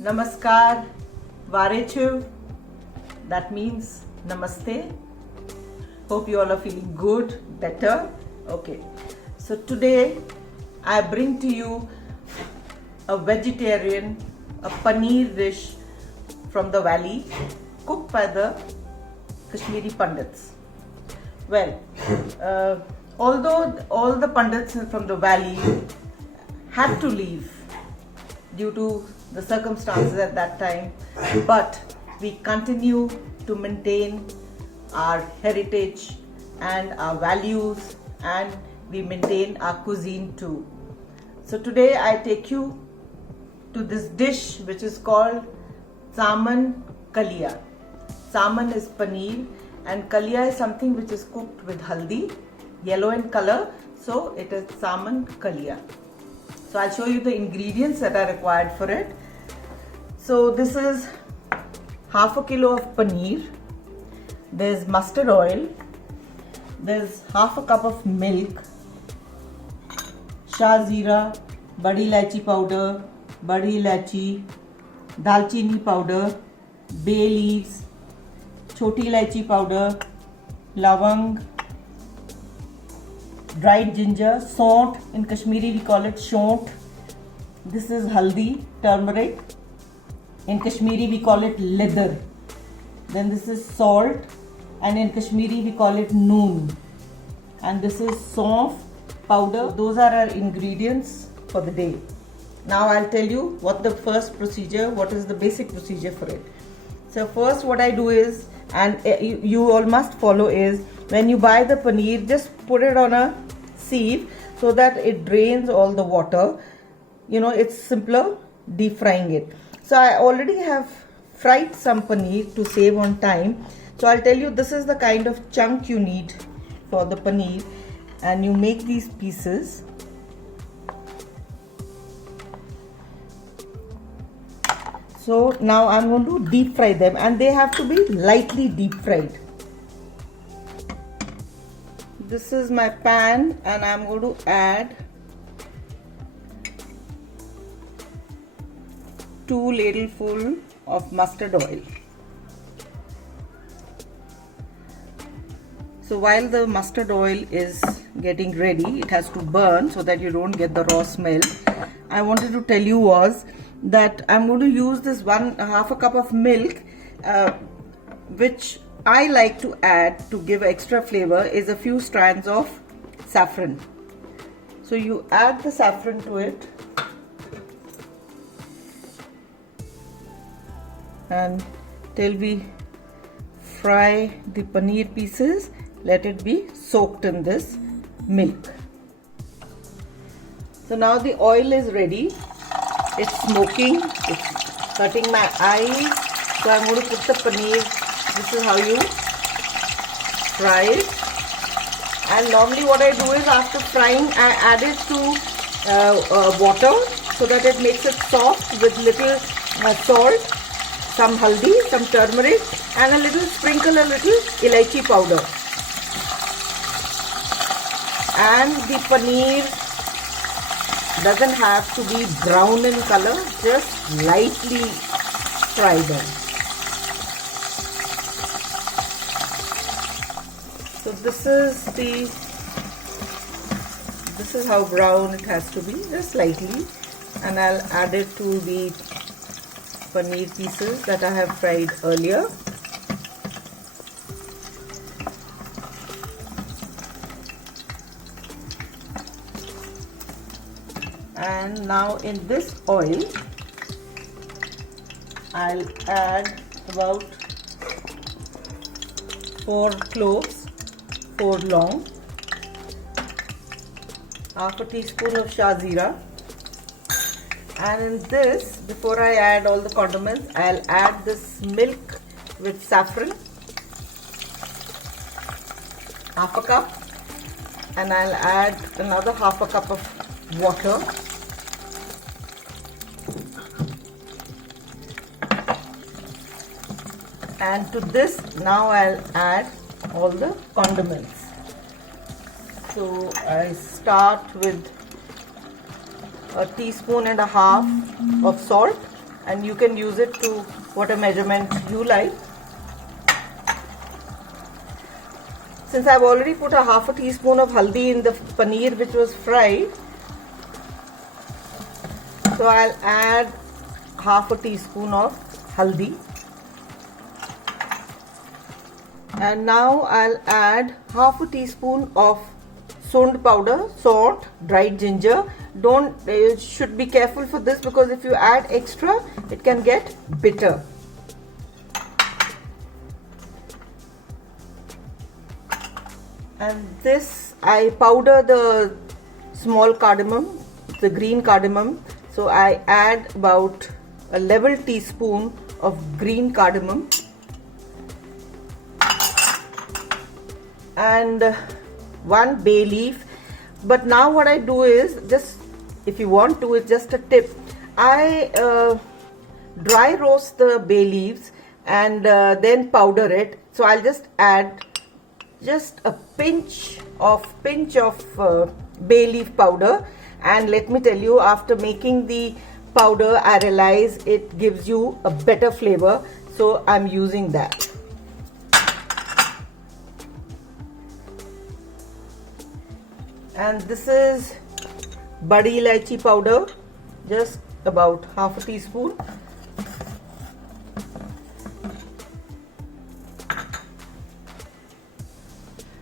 Namaskar, Varechu, that means Namaste. Hope you all are feeling good, better. Okay, so today I bring to you a vegetarian, a paneer dish from the valley, cooked by the Kashmiri Pandits. Well, although all the Pandits from the valley had to leave due to the circumstances at that time, but we continue to maintain our heritage and our values, and we maintain our cuisine too. So today I take you to this dish which is called Saman Kalia. Saman is paneer and Kalia is something which is cooked with haldi, yellow in color, so it is Saman Kalia. So I'll show you the ingredients that are required for it. So this is half a kilo of paneer. There's mustard oil. There's half a cup of milk. Shah Zira, badi ilaichi powder, badi ilaichi, dalchini powder, bay leaves, choti ilaichi powder, lavang, dried ginger, saunt, in Kashmiri we call it shont. This is haldi, turmeric. In Kashmiri we call it leather. Then this is salt, and in Kashmiri we call it noon. And this is saunf powder. Those are our ingredients for the day. Now I'll tell you what the first procedure, what is the basic procedure for it. So first what I do is, and you all must follow, is when you buy the paneer, just put it on a sieve so that it drains all the water. You know, it's simpler deep frying it. So I already have fried some paneer to save on time. So I'll tell you, this is the kind of chunk you need for the paneer, and you make these pieces. So now I'm going to deep fry them, and they have to be lightly deep fried. This is my pan, and I'm going to add 2 ladleful of mustard oil. So while the mustard oil is getting ready, it has to burn so that you don't get the raw smell. I wanted to tell you was that I'm going to use this half a cup of milk, which I like to add to give extra flavor, is a few strands of saffron. So you add the saffron to it, and till we fry the paneer pieces, let it be soaked in this milk. So now the oil is ready. It's smoking, it's hurting my eyes. So I'm going to put the paneer. This is how you fry it. And normally what I do is, after frying, I add it to water so that it makes it soft, with little salt, some haldi, some turmeric, and a little ilaichi powder. And the paneer doesn't have to be brown in color, just lightly fried. So this is how brown it has to be, just slightly, and I'll add it to the paneer pieces that I have fried earlier. And now in this oil, I'll add about 4 cloves, 4 long, half a teaspoon of Shah Zira. And in this, before I add all the condiments, I'll add this milk with saffron, half a cup, and I'll add another half a cup of water. And to this, now I'll add all the condiments. So I start with a teaspoon and a half of salt. and you can use it to whatever measurement you like. Since I've already put a half a teaspoon of haldi in the paneer which was fried, so I'll add half a teaspoon of haldi. And now I'll add half a teaspoon of sond powder, salt, dried ginger. Should be careful for this, because if you add extra, it can get bitter. And this, I powder the small cardamom, the green cardamom. So I add about a level teaspoon of green cardamom. And one bay leaf. But now what I do is, just if you want to, it's just a tip, I dry roast the bay leaves and then powder it. So I'll just add just a pinch of bay leaf powder, and let me tell you, after making the powder, I realize it gives you a better flavor, so I'm using that. And this is badi ilaichi powder, just about half a teaspoon.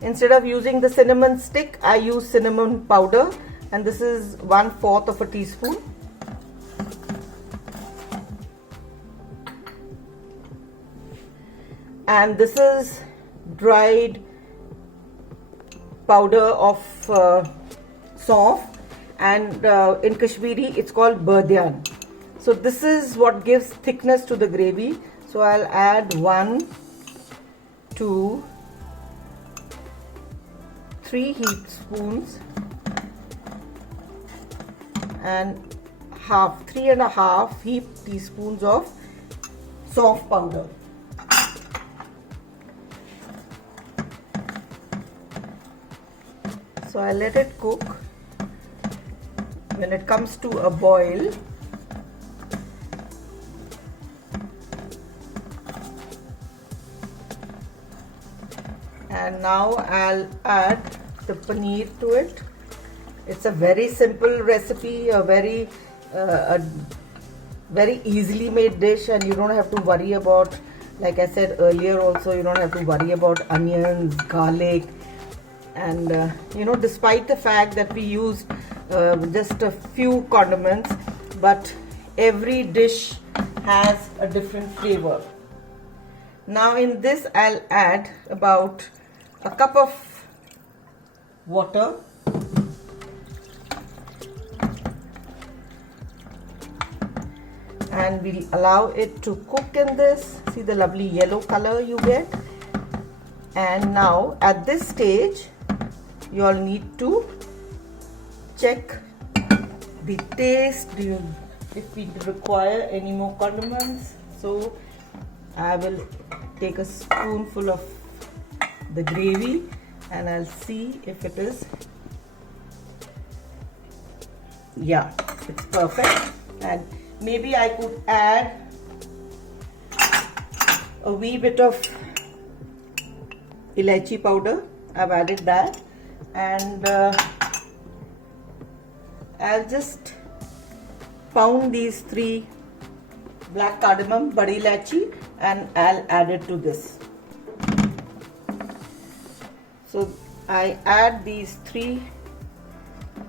Instead of using the cinnamon stick, I use cinnamon powder, and this is 1/4 of a teaspoon. And this is dried powder of saunf, and in Kashmiri it's called bardyan. So this is what gives thickness to the gravy. So I'll add 1, 2, 3 heaped spoons and 3.5 heaped teaspoons of saunf powder. So I let it cook. When it comes to a boil, and now I'll add the paneer to it. It's a very simple recipe, a very easily made dish, and you don't have to worry about, like I said earlier also, you don't have to worry about onions, garlic, and despite the fact that we used just a few condiments, but every dish has a different flavor. Now in this I'll add about a cup of water, and we'll allow it to cook in this. See the lovely yellow color you get. And now at this stage you all need to check the taste, if we require any more condiments. So I will take a spoonful of the gravy and I'll see if it is, yeah, it's perfect. And maybe I could add a wee bit of elaichi powder. I've added that, and I'll just pound these 3 black cardamom, badi ilaichi, and I'll add it to this. So I add these 3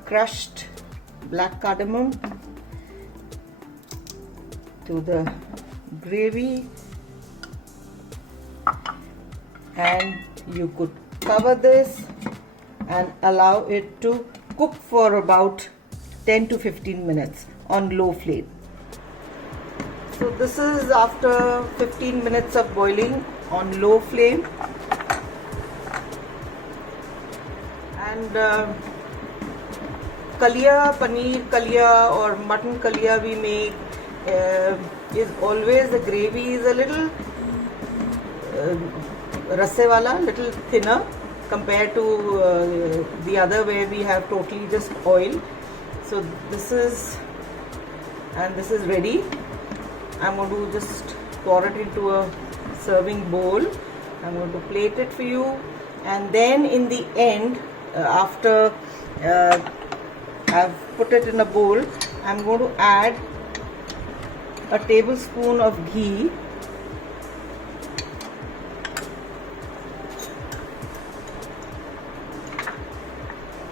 crushed black cardamom to the gravy, and you could cover this and allow it to cook for about 10 to 15 minutes on low flame. So this is after 15 minutes of boiling on low flame, and kalia, paneer kalia or mutton kalia we make is always, the gravy is a little rasse wala, little thinner compared to the other where we have totally just oil. So this is ready. I'm going to just pour it into a serving bowl. I'm going to plate it for you, and then in the end, after I've put it in a bowl, I'm going to add a tablespoon of ghee,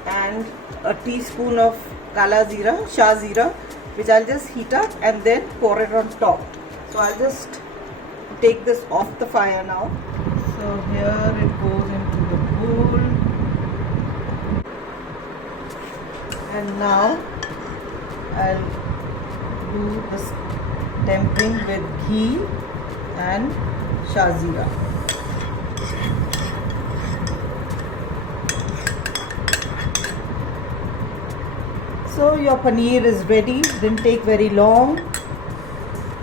and a teaspoon of kala zira, shah zira, which I'll just heat up and then pour it on top. So I'll just take this off the fire now. So here it goes into the bowl, and now I'll do this tempering with ghee and shah zira. So your paneer is ready. Didn't take very long.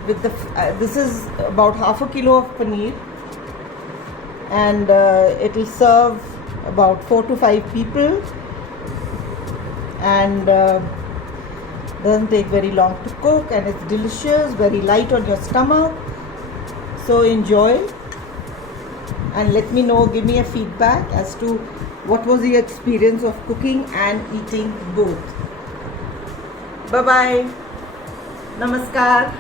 With the this is about half a kilo of paneer, and it will serve about 4 to 5 people, and doesn't take very long to cook, and it's delicious, very light on your stomach. So enjoy, and let me know, give me a feedback as to what was the experience of cooking and eating both. Bye bye. Namaskar.